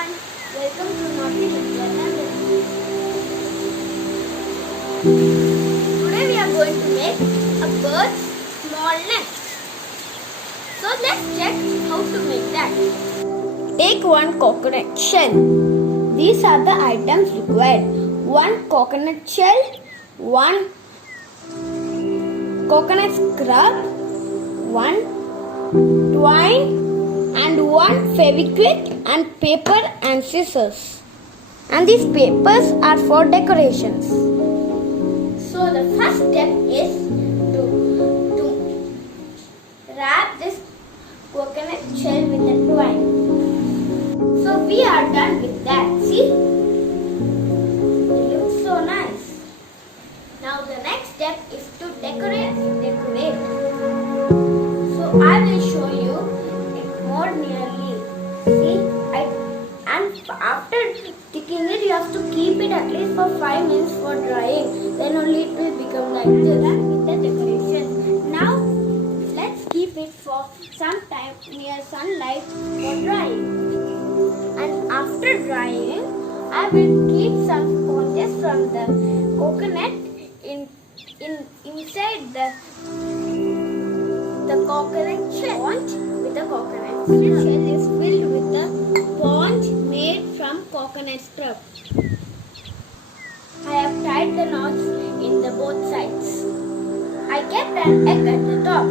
everyone, welcome to Naughty Little Assembly. Today we are going to make a bird's small nest. So let's check how to make that. Take one coconut shell. These are the items required. One coconut shell, one coconut scrub, one twine, and one Fevikwik and paper and scissors. And these papers are for decorations. So the first step is to wrap this coconut shell with the twine. So we are done with that. See? It looks so nice. Now the next step is to decorate. So I will show you more nearly. See, and after sticking it, you have to keep it at least for 5 minutes for drying. Then only it will become like this. Done with the decoration. Now let's keep it for some time near sunlight for drying. And after drying, I will keep some sponges from the coconut inside the coconut shell. With the coconut shell is filled with the sponge made from coconut scrub. I have tied the knots in the both sides. I kept an egg at the top.